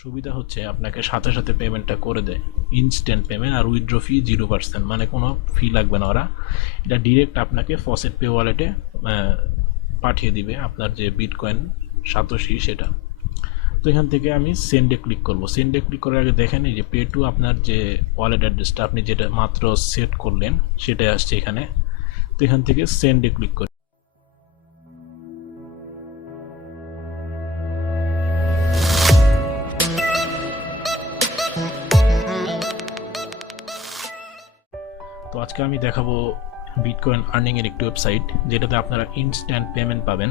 সুবিধা হচ্ছে আপনাকে সাথে সাথে পেমেন্টটা করে দেয়, ইনস্ট্যান্ট পেমেন্ট। আর উইথড্র ফি 0%, মানে কোনো ফি লাগবে না। ওরা এটা ডিরেক্ট আপনাকে ফসেট পে ওয়ালেটে পাঠিয়ে দিবে আপনার যে বিটকয়েন সাতোশি সেটা। তো এখান থেকে আমি সেন্ডে ক্লিক করব। সেন্ডে ক্লিক করার আগে দেখেন এই যে পে টু আপনার যে ওয়ালেট অ্যাড্রেসটা আপনি যেটা মাত্র সেট করলেন সেটাই আসছে এখানে। তো এখান থেকে সেন্ডে ক্লিক করি। তো আজকে আমি দেখাবো বিটকয়েন আর্নিং এর একটি ওয়েবসাইট যেটাতে আপনারা ইনস্ট্যান্ট পেমেন্ট পাবেন,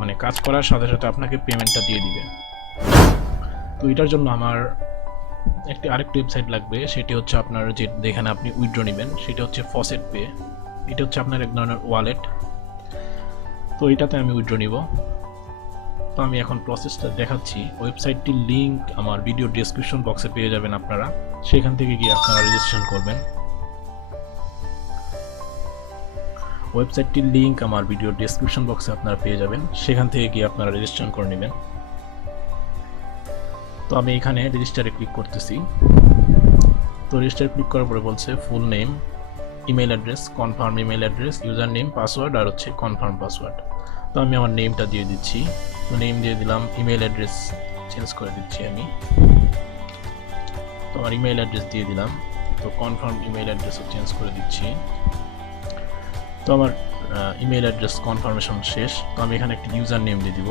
মানে কাজ করার সাথে সাথে আপনাকে পেমেন্টটা দিয়ে দিবে। তো এটার জন্য আমার আরেকটি ওয়েবসাইট লাগবে, সেটি হচ্ছে আপনার যেখানে আপনি উইথড্র নেবেন সেটা হচ্ছে FaucetPay। এটা হচ্ছে আপনার এক ধরনের ওয়ালেট। তো এটাতে আমি উইথড্র নিব। তো আমি এখন প্রসেসটা দেখাচ্ছি। ওয়েবসাইটটির লিঙ্ক আমার ভিডিও ডেসক্রিপশন বক্সে পেয়ে যাবেন আপনারা, সেখান থেকে গিয়ে আপনারা রেজিস্ট্রেশন করবেন। ওয়েবসাইটটির লিঙ্ক আমার ভিডিও ডেসক্রিপশন বক্সে আপনারা পেয়ে যাবেন, সেখান থেকে গিয়ে আপনারা রেজিস্ট্রেশন করে নেবেন। তো আমি এখানে রেজিস্টারে ক্লিক করতেছি। তো রেজিস্টারে ক্লিক করার পরে বলছে full name, email address, confirm email address, user name, password আর হচ্ছে কনফার্ম পাসওয়ার্ড। তো আমি আমার নেমটা দিয়ে দিচ্ছি। তো নেম দিয়ে দিলাম, ইমেল অ্যাড্রেস চেঞ্জ করে দিচ্ছি আমি। তো আমার ইমেল অ্যাড্রেস দিয়ে দিলাম। তো কনফার্ম ইমেল অ্যাড্রেসও চেঞ্জ করে দিচ্ছি। তো আমার ইমেল অ্যাড্রেস কনফার্মেশন শেষ। তো আমি এখানে একটি ইউজার নেম দিয়ে দিব,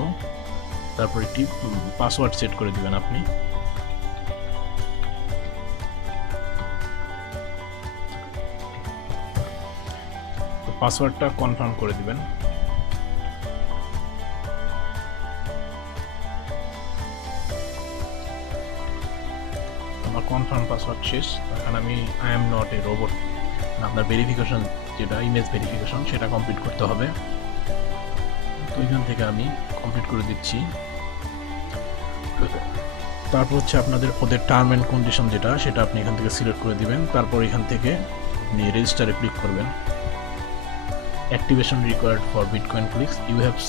তারপর একটি পাসওয়ার্ড সেট করে দিবেন আপনি। তো পাসওয়ার্ডটা কনফার্ম করে দিবেন। আমার কনফার্ম পাসওয়ার্ড শেষ। এখন আমি I am not a robot, আপনার ভেরিফিকেশন যেটা ইমেজ ভেরিফিকেশন সেটা কমপ্লিট করতে হবে। তো এখান থেকে আমি কমপ্লিট করে দিচ্ছি। তারপর হচ্ছে আপনাদের ওদের টার্ম অ্যান্ড কন্ডিশন যেটা সেটা আপনি এখান থেকে সিলেক্ট করে দিবেন। তারপর এখান থেকে আপনি রেজিস্টারে ক্লিক করবেন। Activation required for Bitcoinclix, we have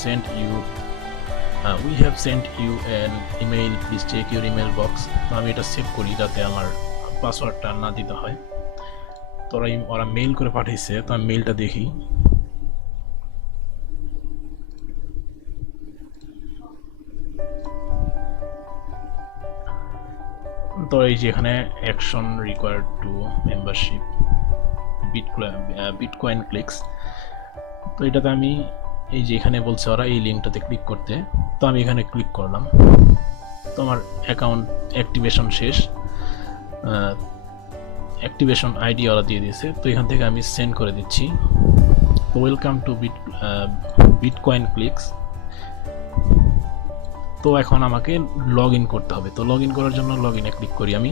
sent you an email, please check your email box। তো আমি এটা সেভ করি যাতে আমার পাসওয়ার্ডটা না দিতে হয়। তো ওরা মেইল করে পাঠিয়েছে, তো আমি মেইলটা দেখি। তো এই যে এখানে action required to membership Bitcoinclix। তো এটাতে আমি এই যে এখানে বলছে ওরা এই লিঙ্কটাতে ক্লিক করতে, তো আমি এখানে ক্লিক করলাম। তো আমার অ্যাকাউন্ট অ্যাক্টিভেশন শেষ। অ্যাক্টিভেশন আইডি ওরা দিয়ে দিয়েছে। তো এখান থেকে আমি সেন্ড করে দিচ্ছি। তো ওয়েলকাম টু Bitcoinclix। তো এখন আমাকে লগ ইন করতে হবে। তো লগ ইন করার জন্য লগ ইনে ক্লিক করি আমি।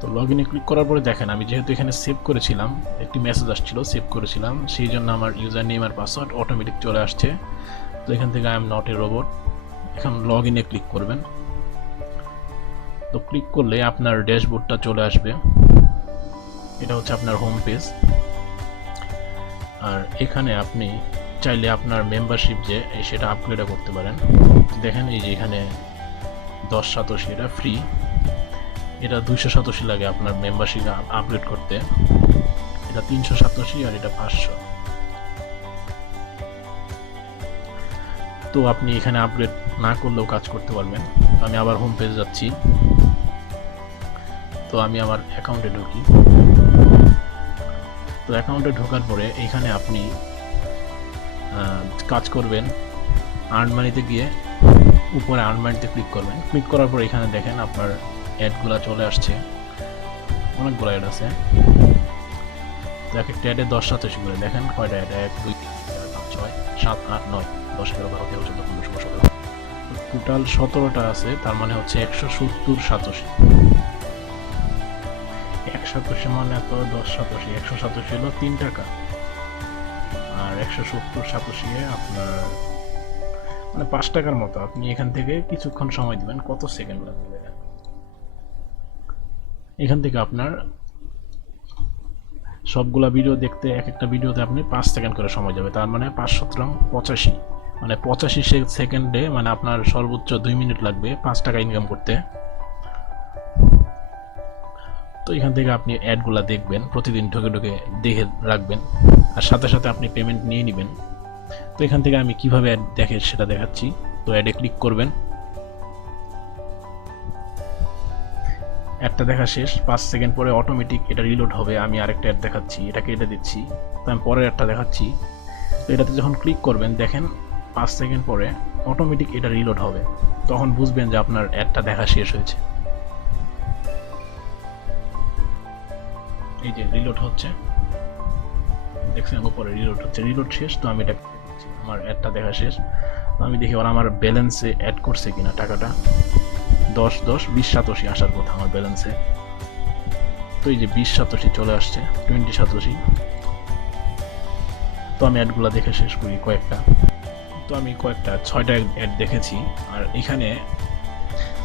তো লগ ইনে ক্লিক করার পরে দেখেন আমি যেহেতু এখানে সেভ করেছিলাম, একটি মেসেজ আসছিল সেভ করেছিলাম, সেই জন্য আমার ইউজার নেম আর পাসওয়ার্ড অটোমেটিক চলে আসছে। তো এখান থেকে I am not a robot, এখন লগ ইনে ক্লিক করবেন। তো ক্লিক করলে আপনার ড্যাশবোর্ডটা চলে আসবে। এটা হচ্ছে আপনার হোম পেজ। আর এখানে আপনি চাইলে আপনার মেম্বারশিপ যে সেটা আপগ্রেডও করতে পারেন। দেখেন এই যে এখানে 10 সাতোশি এটা ফ্রি, এটা 200 সাতোশি লাগে আপনার মেম্বারশিপ আপগ্রেড করতে, এটা 300 সাতোশি আর এটা 500। তো আপনি এখানে আপগ্রেড না করলেও কাজ করতে পারবেন। আমি আবার হোম পেজ যাচ্ছি। তো আমি আমার অ্যাকাউন্টে ঢুকি। তো অ্যাকাউন্টে ঢোকার পরে এখানে আপনি কাজ করবেন আর্ন মানিতে গিয়ে উপরে আর্ন মানিতে ক্লিক করবেন। ক্লিক করার পর এখানে দেখেন আপনার অ্যাডগুলো চলে আসছে, অনেকগুলো অ্যাড আছে। এক একটা অ্যাডে 10 সাতোশি করে, দেখেন কয়টা অ্যাড, 1 2 3 4 5 6 7 8 9 10 11 12 13 14 15 16 17, টোটাল 17টা আছে। তার মানে হচ্ছে 170 সাতোশি। 1 সাতোশি মানে তো 10 সাতোশি, 100 সাতোশি হলো 3 টাকা, আর 170 সাতোশি আপনার মানে 5 টাকার মতো। আপনি এখান থেকে কিছুক্ষণ সময় দিবেন, কত সেকেন্ড লাগবে এখান থেকে আপনার সবগুলা ভিডিও দেখতে এক একটা ভিডিওতে আপনি 5 সেকেন্ড করে সময় যাবে। তার মানে 5 7 85, মানে 85 সেকেন্ডে মানে আপনার সর্বোচ্চ 2 মিনিট লাগবে 5 টাকা ইনকাম করতে। তো এখান থেকে আপনি অ্যাডগুলো দেখবেন, প্রতিদিন ঢুকে ঢুকে দেখে রাখবেন, আর সাথে সাথে আপনি পেমেন্ট নিয়ে নেবেন। তো এখান থেকে আমি কিভাবে অ্যাড দেখে সেটা দেখাচ্ছি। তো অ্যাডে ক্লিক করবেন, অ্যাডটা দেখা শেষ, 5 সেকেন্ড পরে অটোমেটিক এটা রিলোড হবে। আমি আরেকটা অ্যাড দেখাচ্ছি, এটা কেটে দিচ্ছি, তো আমি পরের অ্যাডটা দেখাচ্ছি। তো এটাতে যখন ক্লিক করবেন দেখেন 5 সেকেন্ড পরে অটোমেটিক এটা রিলোড হবে, তখন বুঝবেন যে আপনার অ্যাডটা দেখা শেষ হয়েছে। এই যে রিলোড হচ্ছে, দেখছেন উপরে রিলোড হচ্ছে, রিলোড শেষ। তো আমি এটা আমার অ্যাডটা দেখা শেষ। তো আমি দেখি ওরা আমার ব্যালেন্সে অ্যাড করছে কিনা টাকাটা। 20 সাতোশি আসার কথা আমার ব্যালেন্সে। তো এই যে 20 সাতোশি চলে আসছে, 20 সাতোশি। তো আমি অ্যাডগুলো দেখে শেষ করি কয়েকটা। তো আমি কয়েকটা 6টা অ্যাড দেখেছি। আর এখানে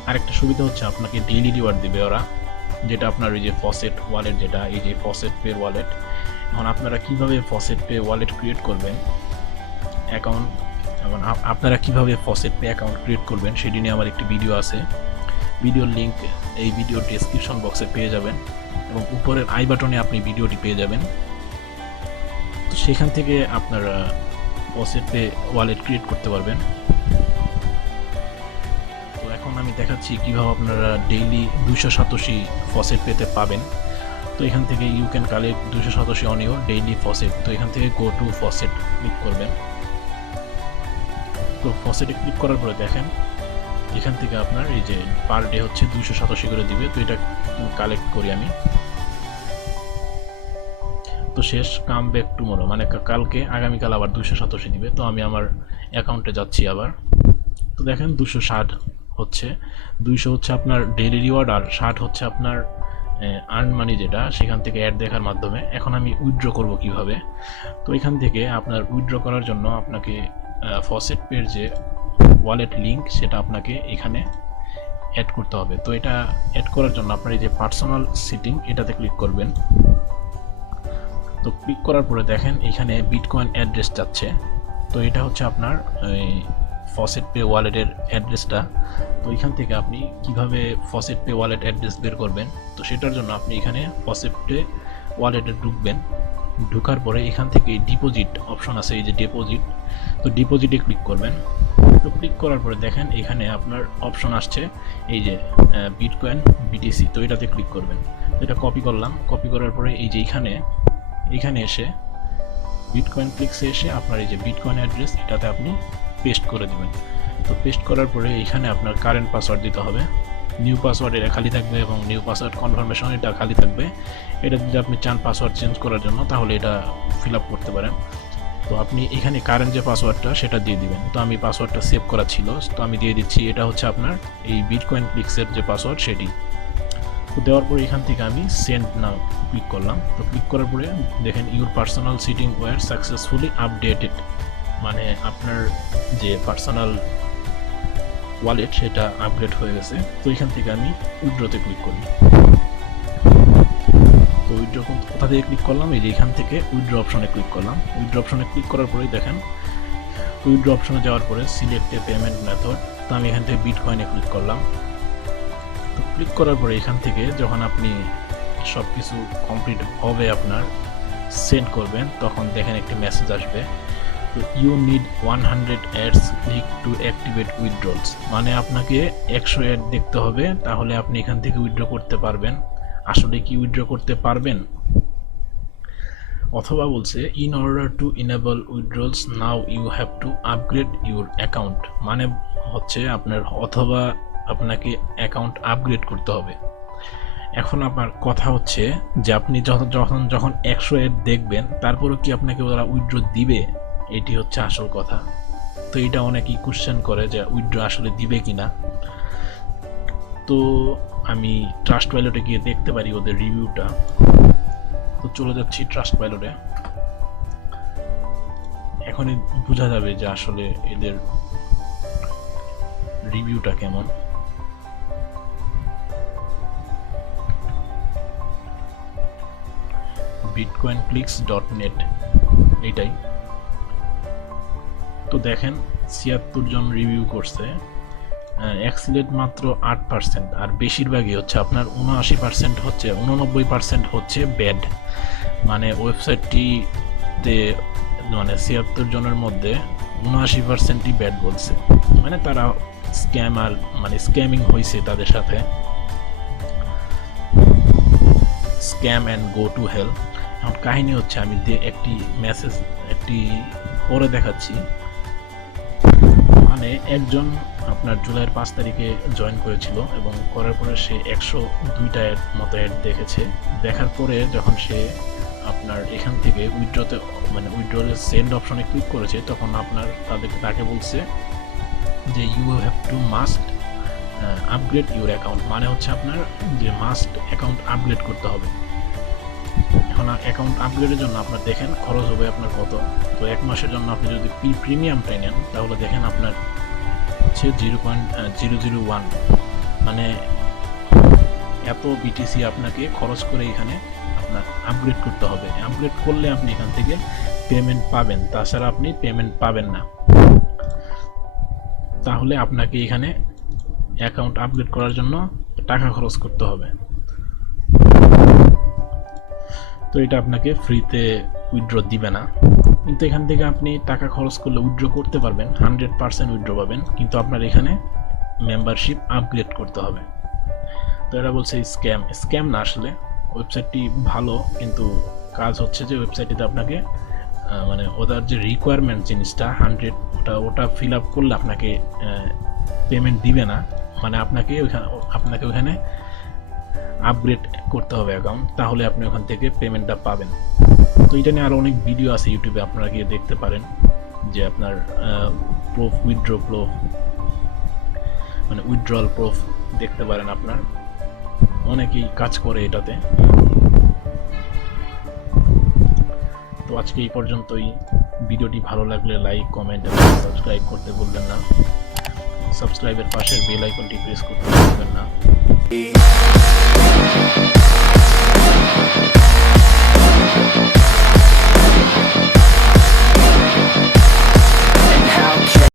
আরেকটা সুবিধা হচ্ছে আপনাকে ডেইলি রিওয়ার্ড দিবে ওরা, যেটা আপনার ওই যে ফসেট ওয়ালেট, যেটা এই যে ফসেট পে ওয়ালেট। এখন আপনারা কিভাবে ফসেট পে ওয়ালেট ক্রিয়েট করবেন, অ্যাকাউন্ট, এবং আপনারা কিভাবে ফসেট পে অ্যাকাউন্ট ক্রিয়েট করবেন সেটি নিয়ে আমার একটি ভিডিও আছে। ভিডিওর লিঙ্ক এই ভিডিওর ডেসক্রিপশন বক্সে পেয়ে যাবেন, এবং উপরের আই বাটনে আপনি ভিডিওটি পেয়ে যাবেন। তো সেখান থেকে আপনারা ফসেট পে ওয়ালেট ক্রিয়েট করতে পারবেন। তো এখন আমি দেখাচ্ছি কিভাবে আপনারা ডেইলি 200 সাতোশি ফসেট পেতে পাবেন। তো এখান থেকে you can collect 200 satoshi on your daily faucet. তো এখান থেকে গো টু ফসেট ক্লিক করবেন। তো ফসেটে ক্লিক করার পরে দেখেন এখান থেকে আপনার এই যে পার ডে হচ্ছে 200 সাতোশি করে দিবে। তো এটা কালেক্ট করি আমি। তো শেষ, কাম ব্যাক টুমোরো, মানে কালকে আগামীকাল আবার 200 সাতোশি দিবে। তো আমি আমার অ্যাকাউন্টে যাচ্ছি আবার। তো দেখেন 260 হচ্ছে, 200 হচ্ছে আপনার ডেইলি রিওয়ার্ড, আর 60 হচ্ছে আপনার আর্ন মানি, যেটা সেখান থেকে অ্যাড দেখার মাধ্যমে। এখন আমি উইথড্র করব কিভাবে। তো এখান থেকে আপনার উইথড্র করার জন্য আপনাকে ফসেট পের যে ওয়ালেট লিঙ্ক সেটা আপনাকে এখানে অ্যাড করতে হবে। তো এটা অ্যাড করার জন্য আপনার এই যে পার্সোনাল সেটিং এটাতে ক্লিক করবেন। তো ক্লিক করার পরে দেখেন এখানে বিটকয়েন অ্যাড্রেস যাচ্ছে। তো এটা হচ্ছে আপনার ফসেট পে ওয়ালেটের অ্যাড্রেসটা। তো এখান থেকে আপনি কিভাবে ফসেট পে ওয়ালেট অ্যাড্রেস বের করবেন, তো সেটার জন্য আপনি এখানে ফসেট পে ওয়ালেটে ঢুকবেন। ঢোকার পরে এখান থেকে ডিপোজিট অপশন আছে, এই যে ডিপোজিট। তো ডিপোজিটে ক্লিক করবেন। তো ক্লিক করার পরে দেখেন এখানে আপনার অপশন আসছে এই যে বিটকয়েন বিটিসি। তো এটাতে ক্লিক করবেন। তো এটা কপি করলাম, কপি করার পরে এই যে এখানে এসে বিটকয়েনক্লিক্সে এসে আপনার এই যে বিটকয়েন অ্যাড্রেস এটাতে আপনি পেস্ট করে দেবেন। তো পেস্ট করার পরে এখানে আপনার কারেন্ট পাসওয়ার্ড দিতে হবে। নিউ পাসওয়ার্ড এটা খালি থাকবে, এবং নিউ পাসওয়ার্ড কনফার্মেশন এটা খালি থাকবে। এটা যদি আপনি চান পাসওয়ার্ড চেঞ্জ করার জন্য তাহলে এটা ফিল আপ করতে পারেন। তো আপনি এখানে কারেন্ট যে পাসওয়ার্ডটা সেটা দিয়ে দিবেন। তো আমি পাসওয়ার্ডটা সেভ করা ছিল, তো আমি দিয়ে দিচ্ছি। এটা হচ্ছে আপনার এই বিটকয়েনক্লিক্সের যে পাসওয়ার্ড সেটি। তো দেওয়ার পরে এখান থেকে আমি সেন্ড নাও ক্লিক করলাম। তো ক্লিক করার পরে দেখেন your personal setting were successfully updated, মানে আপনার যে পার্সোনাল ওয়ালেট সেটা আপগ্রেড হয়ে গেছে। তো এখান থেকে আমি উইথড্রতে ক্লিক করি। তো উইথড্র কোথা থেকে ক্লিক করলাম, এই যে এখান থেকে উইথড্র অপশনে ক্লিক করলাম। উইথড্র অপশনে ক্লিক করার পরেই দেখেন উইথড্র অপশনে যাওয়ার পরে সিলেক্ট এ পেমেন্ট মেথড। তো আমি এখান থেকে বিটকয়েনে ক্লিক করলাম। তো ক্লিক করার পরে এখান থেকে যখন আপনি সব কিছু কমপ্লিট হবে আপনার সেন্ড করবেন, তখন দেখেন একটি মেসেজ আসবে। তো you need 100 ads, click to activate withdrawals, মানে আপনাকে 100 অ্যাড দেখতে হবে, তাহলে আপনি এখান থেকে উইথড্র করতে পারবেন। আসলে কি উইথড্র করতে পারবেন? অথবা বলছে in order to enable withdrawals now you have to upgrade your account, মানে হচ্ছে আপনার অথবা আপনাকে অ্যাকাউন্ট আপগ্রেড করতে হবে। এখন আপনার কথা হচ্ছে যে আপনি যখন 100 অ্যাড দেখবেন তারপরে কি আপনাকে ওরা উইথড্র দিবে, এটি হচ্ছে আসল কথা। তো এটা অনেকেই কোশ্চেন করে যে উইথড্র আসলে দিবে কিনা। তো আমি ট্রাস্ট ভ্যালুতে গিয়ে দেখতে পারি ওদের রিভিউটা। তো চলে যাচ্ছি ট্রাস্ট ভ্যালুতে। এখনই বোঝা যাবে যে আসলে এদের রিভিউটা কেমন। bitcoinclix.net এটাই। তো দেখেন 76 জন রিভিউ করছে, অ্যাক্সিলেট মাত্র 8%, আর বেশিরভাগই হচ্ছে আপনার 79% হচ্ছে, 89% হচ্ছে ব্যাড। মানে ওয়েবসাইটটিতে মানে 76 জনের মধ্যে 79%ই ব্যাড বলছে, মানে তারা স্ক্যামার, মানে স্ক্যামিং হয়েছে তাদের সাথে, scam and go to hell. এখন কাহিনী হচ্ছে, আমি একটি মেসেজ পরে দেখাচ্ছি। মানে একজন আপনার জুলাইয়ের 5 তারিখে জয়েন করেছিল এবং করার পরে সে 102টা মতো অ্যাড দেখেছে। দেখার পরে যখন সে আপনার এখান থেকে উইথড্রতে, মানে উইথড্রলে সেন্ড অপশনে ক্লিক করেছে, তখন আপনার তাকে বলছে যে you have to must upgrade your account, মানে হচ্ছে আপনার যে মাস্ট অ্যাকাউন্ট আপগ্রেড করতে হবে। এখন অ্যাকাউন্ট আপগ্রেডের জন্য আপনার দেখেন খরচ হবে আপনার কত। তো 1 মাসের জন্য আপনি যদি প্রিমিয়ামটাই নেন, তাহলে দেখেন আপনার হচ্ছে 0.001, মানে এত বিটিসি আপনাকে খরচ করে এখানে আপনার আপগ্রেড করতে হবে। আপগ্রেড করলে আপনি এখান থেকে পেমেন্ট পাবেন, তাছাড়া আপনি পেমেন্ট পাবেন না। তাহলে আপনাকে এখানে অ্যাকাউন্ট আপগ্রেড করার জন্য টাকা খরচ করতে হবে। তো এটা আপনাকে ফ্রিতে উইথড্র দিবে না, কিন্তু এখান থেকে আপনি টাকা খরচ করলে উইথড্র করতে পারবেন, 100% উইথড্র পাবেন, কিন্তু আপনার এখানে মেম্বারশিপ আপগ্রেড করতে হবে। তো এরা বলছে স্ক্যাম না, আসলে ওয়েবসাইটটি ভালো, কিন্তু কাজ হচ্ছে যে ওয়েবসাইটটিতে আপনাকে মানে ওদের যে রিকোয়ারমেন্ট জিনিসটা 100, ওটা ফিল আপ করলে আপনাকে পেমেন্ট দিবে না, মানে আপনাকে ওখানে আপগ্রেড করতে হবে অ্যাকাউন্ট, তাহলে আপনি ওখান থেকে পেমেন্টটা পাবেন। তো এটা নিয়ে আরও অনেক ভিডিও আছে ইউটিউবে, আপনারা গিয়ে দেখতে পারেন যে আপনার প্রুফ, উইথড্র প্রুফ, মানে উইথড্রল প্রুফ দেখতে পারেন। আপনার অনেকেই কাজ করে এটাতে। তো আজকে এই পর্যন্তই। ভিডিওটি ভালো লাগলে লাইক, কমেন্ট এবং সাবস্ক্রাইব করতে ভুলবেন না। সাবস্ক্রাইবের পাশের বেল আইকনটি প্রেস করতে ভুলবেন না।